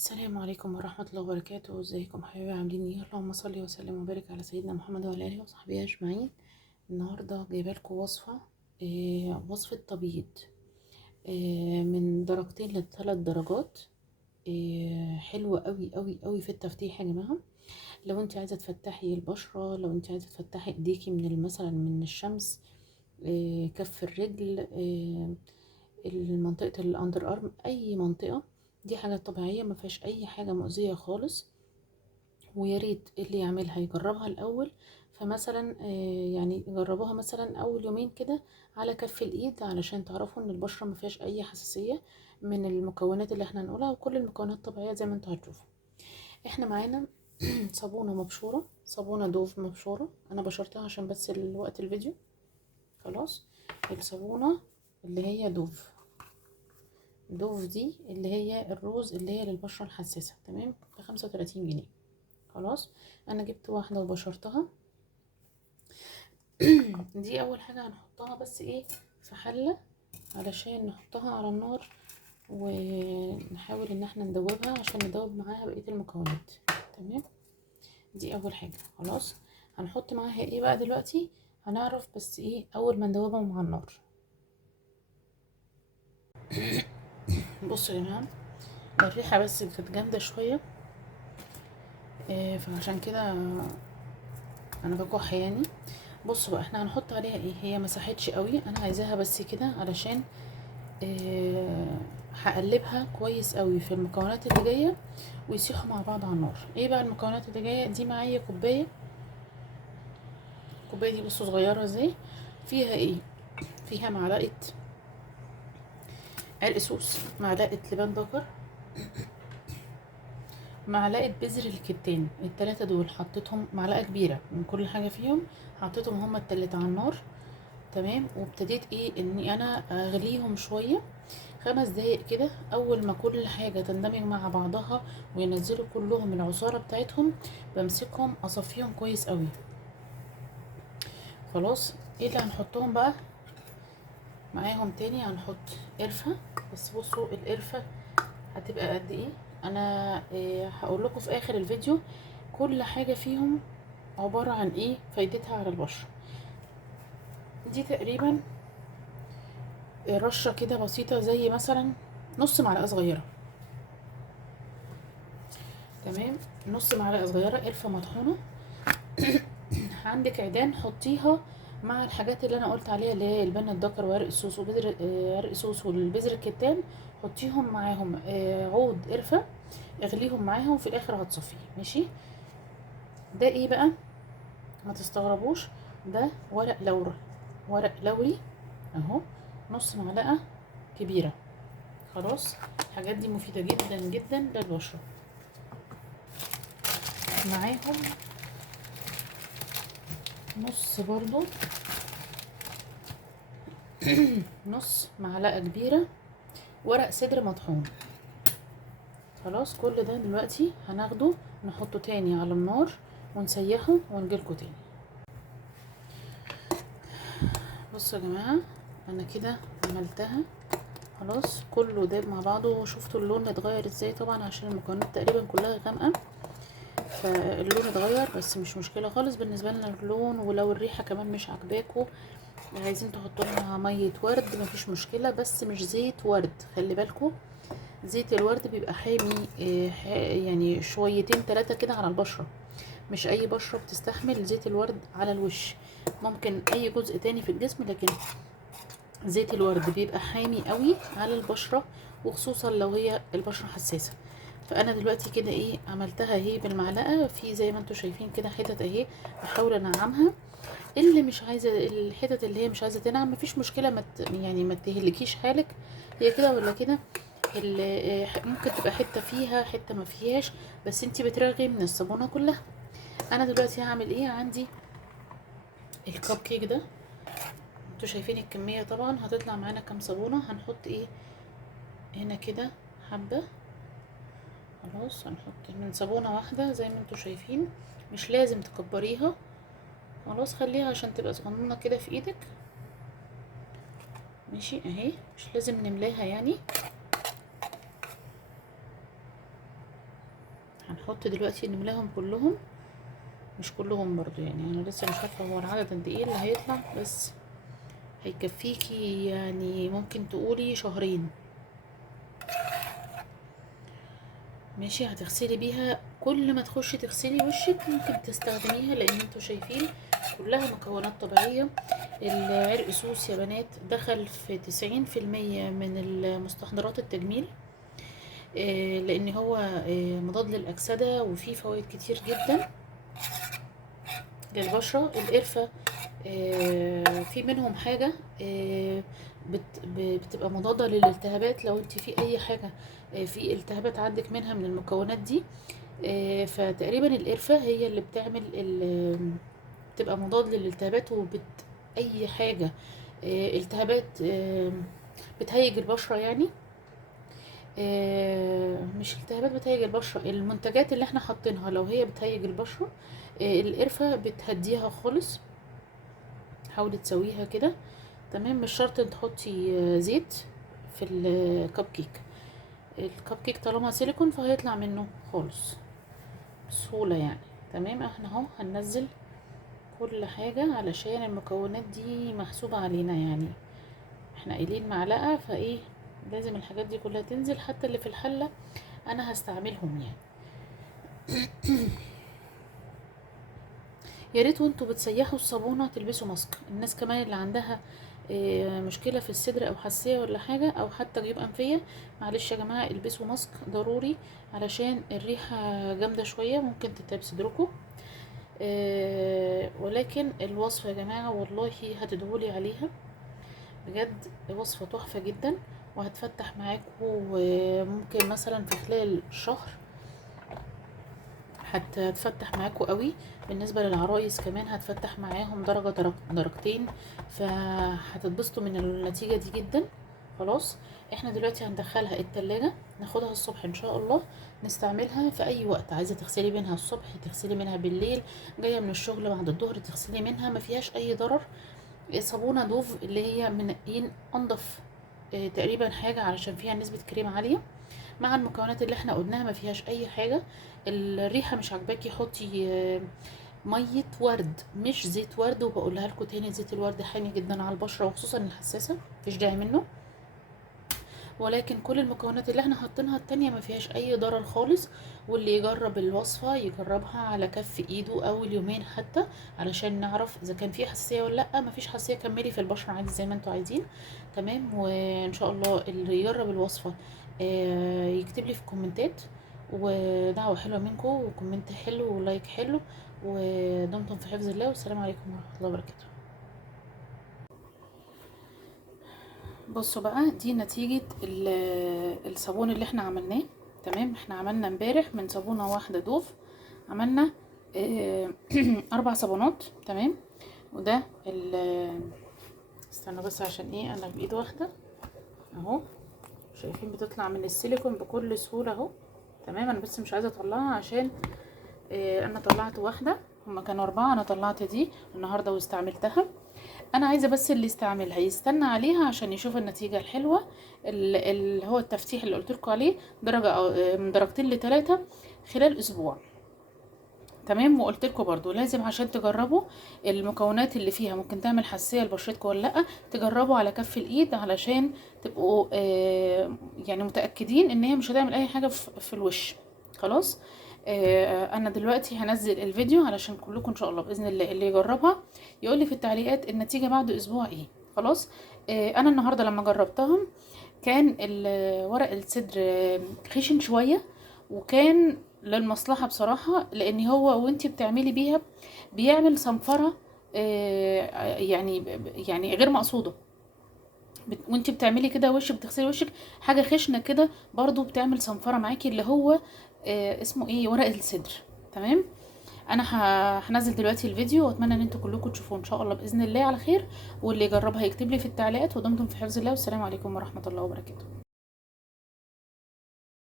السلام عليكم ورحمة الله وبركاته. ازيكم حبايبي؟ عاملين ايه؟ اللهم صل وسلم وبارك على سيدنا محمد وعلى اله وصحبه اجمعين. النهارده جايبه لكم وصفة، وصفة تبييض، من درجتين لثلاث درجات. حلوة قوي قوي قوي في التفتيح يا جماعة. لو انت عايزة تفتحي البشرة، لو انت عايزة تفتحي ايديكي مثلا من الشمس، كف الرجل، منطقة الاندر ارم، اي منطقة. دي حاجة طبيعية ما فيهاش اي حاجة مؤذية خالص، ويا ريت اللي يعملها يجربها الاول. فمثلا يعني جربوها مثلا اول يومين كده على كف الايد، علشان تعرفوا ان البشرة ما فيهاش اي حساسية من المكونات اللي احنا هنقولها، وكل المكونات طبيعية زي ما انتوا هتشوفوا. احنا معانا صابونة مبشورة، صابونة دوف مبشورة، انا بشرتها عشان بس الوقت الفيديو. خلاص، الصابونة اللي هي دوف، دوف دي اللي هي الروز، اللي هي للبشرة الحساسة، تمام، ب35 جنيه. خلاص، انا جبت واحدة وبشرتها. دي اول حاجة هنحطها بس ايه في حلة، علشان نحطها على النار ونحاول ان احنا ندوبها عشان ندوب معاها بقية المكونات. تمام، دي اول حاجة. خلاص، هنحط معاها ايه بقى دلوقتي؟ هنعرف بس ايه اول ما ندوبها مع النار. بصوا يا جماعة، الريحة بس كانت جامدة شوية، فعشان كده انا بكح يعني. بصوا بقى، احنا هنحط عليها ايه، هي مساحتش قوي، انا عايزاها بس كده علشان هقلبها كويس قوي في المكونات اللي جايه ويسيحوا مع بعض على النار. ايه بقى المكونات اللي جايه دي؟ معايا كوبايه، الكوبايه دي بصوا صغيره ازاي. فيها ايه؟ فيها معلقه عرق سوس، معلقه لبان دكر، معلقه بذر الكتان. التلاتة دول حطيتهم، معلقه كبيره من كل حاجه فيهم، حطيتهم هما التلاتة على النار. تمام، وابتديت ايه اني انا اغليهم شويه، 5 دقايق كده. اول ما كل حاجه تندمج مع بعضها وينزلوا كلهم العصاره بتاعتهم، بمسكهم اصفيهم كويس قوي. خلاص، ايه اللي هنحطهم بقى معاهم تاني؟ هنحط قرفه، بس بصوا القرفه هتبقى قد ايه. انا هقول لكم في اخر الفيديو كل حاجه فيهم عباره عن ايه فايدتها على البشره. دي تقريبا رشه كده بسيطه، زي مثلا نص معلقه صغيره. تمام، نص معلقه صغيره قرفه مطحونه. عندك عيدان حطيها مع الحاجات اللي انا قلت عليها، اللي هي البن الدكر وورق السوس وبذر ورق سوس والبذر الكتان، حطيهم معاهم عود قرفه، اغليهم معاهم في الاخر هتصفيه. ماشي، ده ايه بقى؟ ما تستغربوش، ده ورق لورا، ورق لوري اهو، نص معلقه كبيره. خلاص، الحاجات دي مفيده جدا جدا للبشره. معاهم نص برضو نص معلقه كبيره ورق سدر مطحون. خلاص، كل ده دلوقتي هناخده نحطه تاني على النار ونسيحه ونجيلكوا تاني. بصوا يا جماعة، انا كده عملتها خلاص، كله داب مع بعضه. وشفتوا اللون اتغير ازاي؟ طبعا عشان المكونات تقريبا كلها غامقة، فاللون اتغير، بس مش مشكلة خالص بالنسبة لنا اللون. ولو الريحة كمان مش عاجباكوا، عايزين تحطوا لها مية ورد، مفيش مشكلة، بس مش زيت ورد. خلي بالكوا، زيت الورد بيبقى حامي يعني شويتين 3 كده على البشرة. مش اي بشرة بتستحمل زيت الورد على الوش، ممكن اي جزء تاني في الجسم، لكن زيت الورد بيبقى حامي قوي على البشرة، وخصوصا لو هي البشرة حساسة. فانا دلوقتي كده ايه عملتها اهي بالمعلقة، في زي ما انتوا شايفين كده حتت اهي، بحاول انعمها. اللي مش عايزة الحتت اللي هي مش عايزة تنعم، مفيش مشكلة، يعني ما تهلكيش حالك، هي كده ولا كده. ممكن تبقى حتة فيها حتة ما فيهاش، بس انتي بترغي من الصابونة كلها. انا دلوقتي هعمل ايه؟ عندي الكب كيك ده، انتوا شايفين الكمية طبعا هتطلع معانا كام صابونة. هنحط ايه هنا كده؟ حبة. خلاص، هنحط من صابونة واحدة زي ما انتوا شايفين، مش لازم تكبريها. خلاص، خليها عشان تبقى صغنونة كده في ايدك. ماشي اهي، مش لازم نملاها يعني. هنحط دلوقتي نملاهم كلهم، مش كلهم برضو يعني، انا لسه مش عارفه هو العدد قد ايه اللي هيطلع، بس هيكفيكي يعني ممكن تقولي شهرين. ماشي، هتغسلي بيها كل ما تخشي تغسلي وشك ممكن تستخدميها، لان انتوا شايفين كلها مكونات طبيعية. العرق سوس يا بنات دخل في 90% من المستحضرات التجميل، لان هو مضاد للاكسدة وفيه فوائد كتير جدا للبشرة. القرفة في منهم حاجة بتبقى مضادة للالتهابات، لو انت في اي حاجة في التهابات عندك منها من المكونات دي، فتقريبا القرفة هي اللي بتعمل بتبقى مضاد للالتهابات، اي حاجة التهابات بتهيج البشرة يعني، مش التهابات بتهيج البشرة، المنتجات اللي احنا حاطينها لو هي بتهيج البشرة القرفة بتهديها خالص. حاولي تسويها كده تمام. مش شرط تحطي زيت في الكب كيك، الكب كيك طالما سيليكون فهيطلع منه خالص بسهولة يعني. تمام، احنا اهو هننزل كل حاجة علشان المكونات دي محسوبة علينا يعني، احنا قايلين معلقة، فايه لازم الحاجات دي كلها تنزل، حتى اللي في الحلة انا هستعملهم يعني. يا ريت وانتوا بتسيحوا الصابونه تلبسوا ماسك. الناس كمان اللي عندها مشكله في الصدر او حساسيه ولا حاجه او حتى جيوب انفيه، معلش يا جماعه البسوا ماسك ضروري، علشان الريحه جامده شويه ممكن تتعب صدركم. ولكن الوصفه يا جماعه والله هتدعولي عليها بجد، وصفه تحفه جدا وهتفتح معاكم، وممكن مثلا في خلال شهر هتفتح معاكم قوي. بالنسبه للعرايس كمان هتفتح معاهم درجه درجتين، فهتتبسطوا من النتيجه دي جدا. خلاص، احنا دلوقتي هندخلها التلاجة، ناخدها الصبح ان شاء الله، نستعملها في اي وقت. عايزه تغسلي منها الصبح، تغسلي منها بالليل، جايه من الشغل بعد الظهر تغسلي منها، ما فيهاش اي ضرر. صابونه دوف اللي هي منقين انضف تقريبا حاجه، علشان فيها نسبه كريم عاليه، مع المكونات اللي احنا قلناها ما فيهاش اي حاجه. الريحه مش عاجباكي حطي ميه ورد مش زيت ورد، وبقولها لكم تاني زيت الورد حامي جدا على البشره وخصوصا الحساسه، مفيش داعي منه. ولكن كل المكونات اللي احنا حاطينها التانية ما فيهاش اي ضرر خالص، واللي يجرب الوصفة يجربها على كف ايده اول يومين حتى، علشان نعرف اذا كان في حساسية ولا لا. ما فيش حساسية كملي في البشرة عادي زي ما انتوا عايزين. تمام، وان شاء الله اللي يجرب الوصفة يكتب لي في الكومنتات، ودعوة حلوة منكم وكومنت حلو ولايك حلو، ودمتم في حفظ الله، والسلام عليكم ورحمة الله وبركاته. بصوا بقى، دي نتيجة الصابون اللي احنا عملناه. تمام، احنا عملنا امبارح من صابونة واحدة دوف عملنا 4 صابونات. تمام، وده استنوا بس عشان ايه، انا بايد واحدة اهو، شايفين بتطلع من السيليكون بكل سهولة اهو. تمام، انا بس مش عايزة اطلعها عشان انا طلعت واحدة، هما كانوا 4، انا طلعت دي النهاردة واستعملتها. انا عايزه بس اللي يستعملها يستنى عليها عشان يشوف النتيجه الحلوه، اللي هو التفتيح اللي قلت لكم عليه، درجه أو من درجتين ل3 خلال اسبوع. تمام، وقلت لكم برضو لازم عشان تجربوا المكونات اللي فيها ممكن تعمل حساسيه لبشرتكم ولا لا، تجربوا على كف الايد علشان تبقوا يعني متاكدين ان هي مش هتعمل اي حاجه في الوش. خلاص، انا دلوقتي هنزل الفيديو علشان كلكم ان شاء الله باذن الله اللي يجربها يقول لي في التعليقات النتيجه بعد اسبوع ايه. خلاص، انا النهارده لما جربتهم كان ورق الصدر خشن شويه، وكان للمصلحه بصراحه، لان هو وانتي بتعملي بيها بيعمل صنفره يعني غير مقصوده. وانتي بتعملي كده وشك، بتغسلي وشك حاجه خشنه كده برضو بتعمل صنفره معاكي، اللي هو اسمه ايه، ورق الصدر. تمام، انا هنزل دلوقتي الفيديو، واتمنى ان انتوا كلكم تشوفوه ان شاء الله باذن الله على خير، واللي يجربها يكتب لي في التعليقات. ودمتم في حفظ الله، والسلام عليكم ورحمه الله وبركاته.